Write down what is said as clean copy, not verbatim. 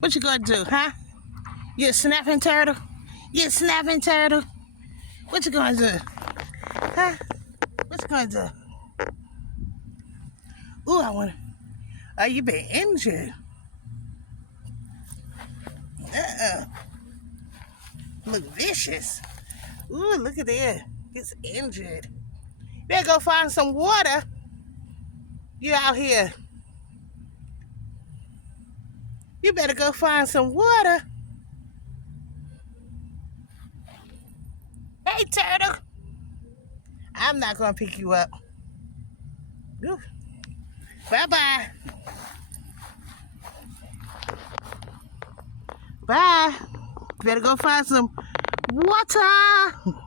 What you gonna do, huh? You a snapping turtle? You a snapping turtle? What you gonna do? Huh? What you gonna do? Ooh, I wanna. Oh, you been injured. Look vicious. Ooh, look at that. He's injured. Better go find some water. You out here. You better go find some water. Hey, turtle. I'm not gonna pick you up. Ooh. Bye-bye. Bye. Better go find some water.